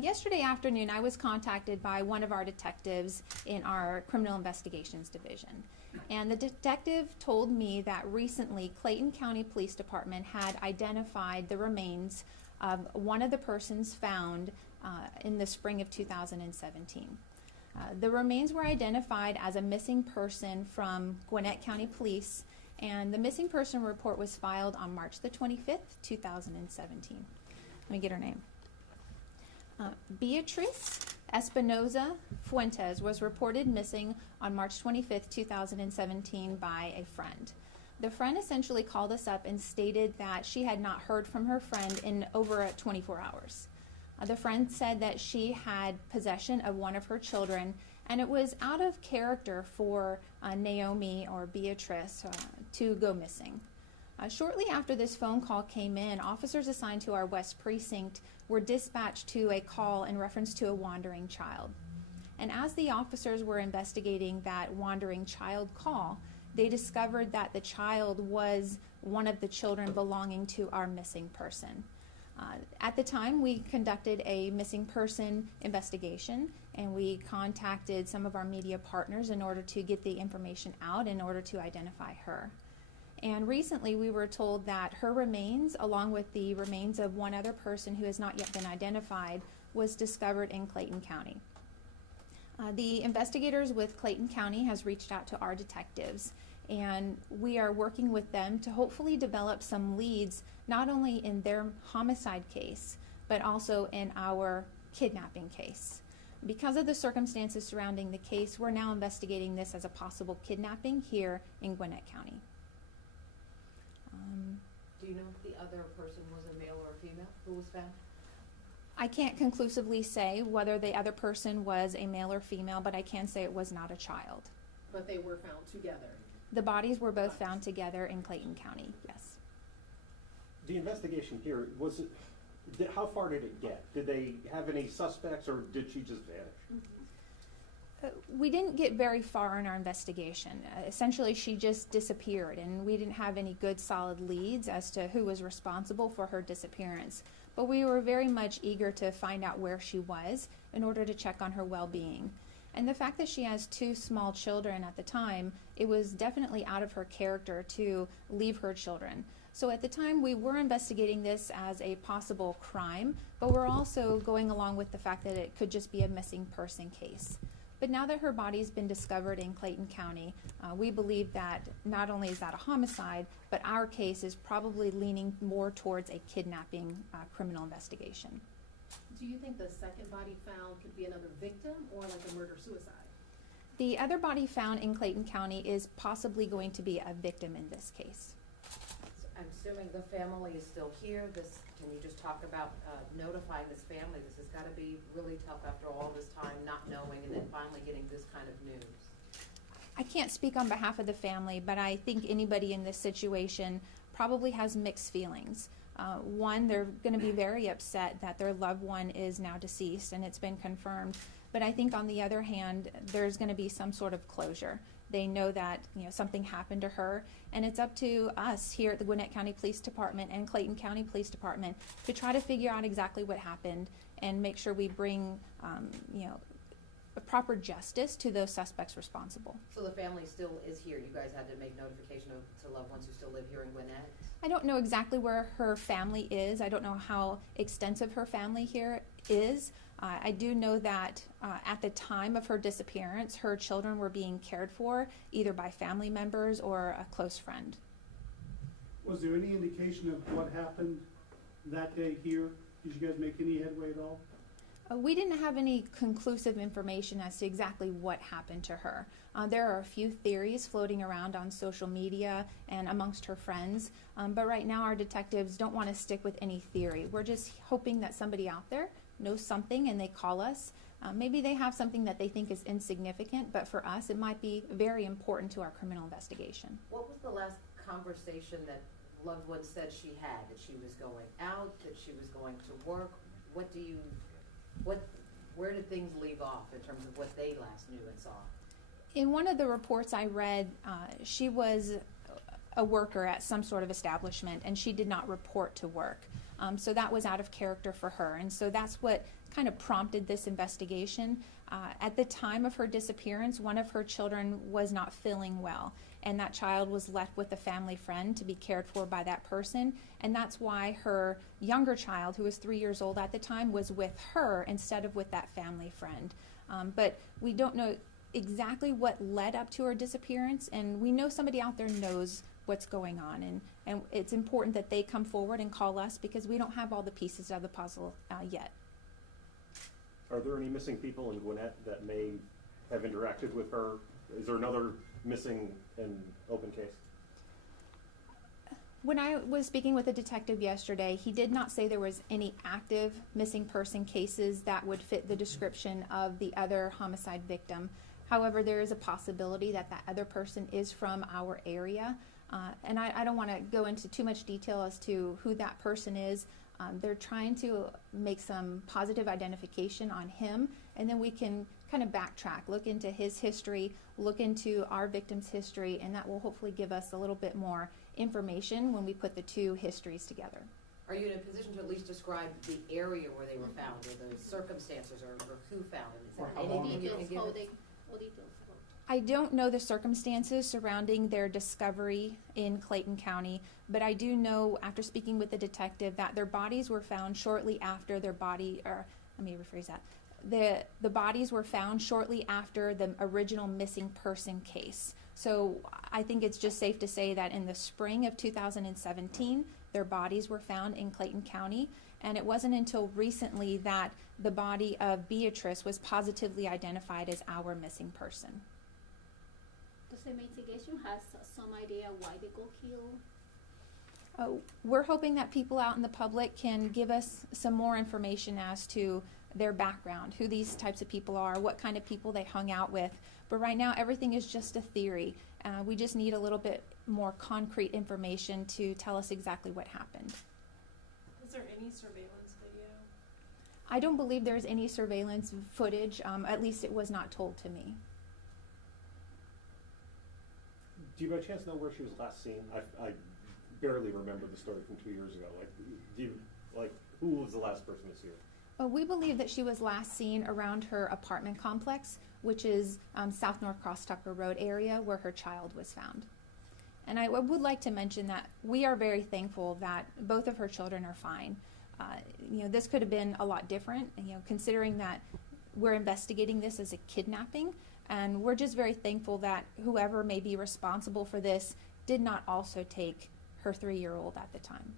Yesterday afternoon, I was contacted by one of our detectives in our Criminal Investigations Division. And the detective told me that recently Clayton County Police Department had identified the remains of one of the persons found in the spring of 2017. The remains were identified as a missing person from Gwinnett County Police, and the missing person report was filed on March the 25th, 2017. Let me get her name. Beatriz Espinoza-Fuentes was reported missing on March 25th, 2017 by a friend. The friend essentially called us up and stated that she had not heard from her friend in over 24 hours. The friend said that she had possession of one of her children, and it was out of character for Naomi or Beatriz to go missing. Shortly after this phone call came in, officers assigned to our West Precinct were dispatched to a call in reference to a wandering child. And as the officers were investigating that wandering child call, they discovered that the child was one of the children belonging to our missing person. At the time, we conducted a missing person investigation, and we contacted some of our media partners in order to get the information out in order to identify her. And recently we were told that her remains, along with the remains of one other person who has not yet been identified, was discovered in Clayton County. The investigators with Clayton County has reached out to our detectives, and we are working with them to hopefully develop some leads, not only in their homicide case, but also in our kidnapping case. Because of the circumstances surrounding the case, we're now investigating this as a possible kidnapping here in Gwinnett County. Do you know if the other person was a male or a female who was found? I can't conclusively say whether the other person was a male or female, but I can say it was not a child. But they were found together? The bodies were both found together in Clayton County, yes. The investigation here, how far did it get? Did they have any suspects, or did she just vanish? We didn't get very far in our investigation. Essentially, she just disappeared, and we didn't have any good solid leads as to who was responsible for her disappearance. But we were very much eager to find out where she was in order to check on her well-being. And the fact that she has two small children at the time, it was definitely out of her character to leave her children. So at the time, we were investigating this as a possible crime, but we're also going along with the fact that it could just be a missing person case. But now that her body's been discovered in Clayton County, we believe that not only is that a homicide, but our case is probably leaning more towards a kidnapping criminal investigation. Do you think the second body found could be another victim or like a murder-suicide? The other body found in Clayton County is possibly going to be a victim in this case. So I'm assuming the family is still here. Can you just talk about notifying this family? This has got to be really tough after all this time, not knowing, and then finally getting this kind of news. I can't speak on behalf of the family, but I think anybody in this situation probably has mixed feelings. One, they're going to be very upset that their loved one is now deceased and it's been confirmed. But I think on the other hand, there's going to be some sort of closure. They know that something happened to her, and it's up to us here at the Gwinnett County Police Department and Clayton County Police Department to try to figure out exactly what happened and make sure we bring a proper justice to those suspects responsible. So the family still is here. You guys had to make notification to loved ones who still live here in Gwinnett? I don't know exactly where her family is. I don't know how extensive her family here is. I do know that at the time of her disappearance, her children were being cared for either by family members or a close friend. Was there any indication of what happened that day here? Did you guys make any headway at all? We didn't have any conclusive information as to exactly what happened to her. There are a few theories floating around on social media and amongst her friends, but right now our detectives don't want to stick with any theory. We're just hoping that somebody out there knows something and they call us. Maybe they have something that they think is insignificant, but for us it might be very important to our criminal investigation. What was the last conversation that loved ones said she had? That she was going out, that she was going to work? Where did things leave off in terms of what they last knew and saw? In one of the reports I read, she was a worker at some sort of establishment and she did not report to work. So that was out of character for her. And so that's what kind of prompted this investigation. At the time of her disappearance, one of her children was not feeling well, and that child was left with a family friend to be cared for by that person, and that's why her younger child, who was 3 years old at the time, was with her instead of with that family friend. But we don't know exactly what led up to her disappearance, and we know somebody out there knows what's going on, and it's important that they come forward and call us because we don't have all the pieces of the puzzle yet. Are there any missing people in Gwinnett that may have interacted with her? Is there another missing and open case? When I was speaking with a detective yesterday, he did not say there was any active missing person cases that would fit the description of the other homicide victim. However, there is a possibility that that other person is from our area. And I don't want to go into too much detail as to who that person is. They're trying to make some positive identification on him, and then we can kind of backtrack, look into his history, look into our victim's history, and that will hopefully give us a little bit more information when we put the two histories together. Are you in a position to at least describe the area where they were found, or the circumstances, or who found them? Is Or there how long? anything you can give All us? details. I don't know the circumstances surrounding their discovery in Clayton County, but I do know after speaking with the detective that their bodies were found shortly after the bodies were found shortly after the original missing person case. So I think it's just safe to say that in the spring of 2017, their bodies were found in Clayton County, and it wasn't until recently that the body of Beatriz was positively identified as our missing person. Does the investigation has some idea why they got killed? We're hoping that people out in the public can give us some more information as to their background, who these types of people are, what kind of people they hung out with. But right now, everything is just a theory. We just need a little bit more concrete information to tell us exactly what happened. Is there any surveillance video? I don't believe there's any surveillance footage, at least it was not told to me. Do you by chance know where she was last seen? I barely remember the story from 2 years ago. Who was the last person to see her? We believe that she was last seen around her apartment complex, which is South North Cross Tucker Road area where her child was found. And I would like to mention that we are very thankful that both of her children are fine. This could have been a lot different, considering that we're investigating this as a kidnapping, and we're just very thankful that whoever may be responsible for this did not also take her 3-year-old at the time.